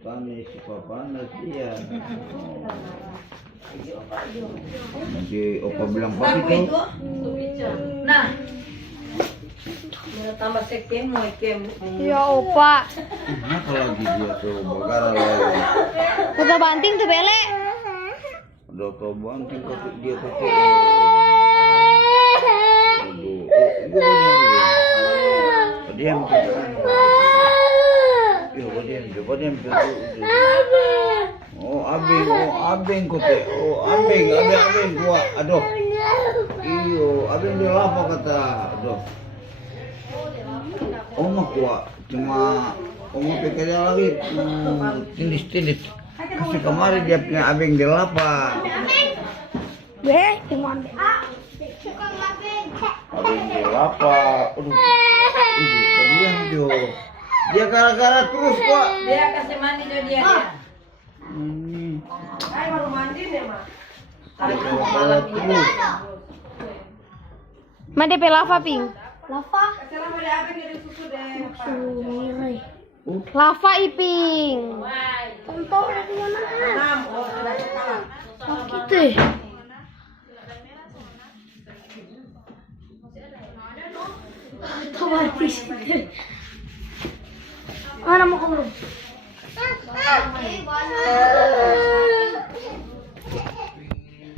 Panis, panas dia. Nanti opa bilang papi tuh. Nah, tambah sekem mau ikem. Ya opa. Kenapa lagi dia tuh bakar lagi? Foto banting tuh bele. Udah kau banting kau dia pakai. Aduh, diam. Coba diam. Oh abeng kau teh. Oh abeng gua. Aduh. Iyo, abeng dia apa kata? Aduh. Oma kuat, cuma oma pikirnya lagi tindis. Kasih kemarin dia punya abeng di lapar. Gimana? Abeng di lapar. Kalian Jo. Dia gara-gara terus kok. Dia kasih mandi dia. Ini. Ayo baru mandi deh, Mak. Gara-gara terus. Mana DP lava ping? Lava. Kasih lama dia abeng jadi susu deh. Lava iping. Contoh dari mana? 6. Oh, sudah kalah. Oh gitu. Otomatis. Mana mau kamu?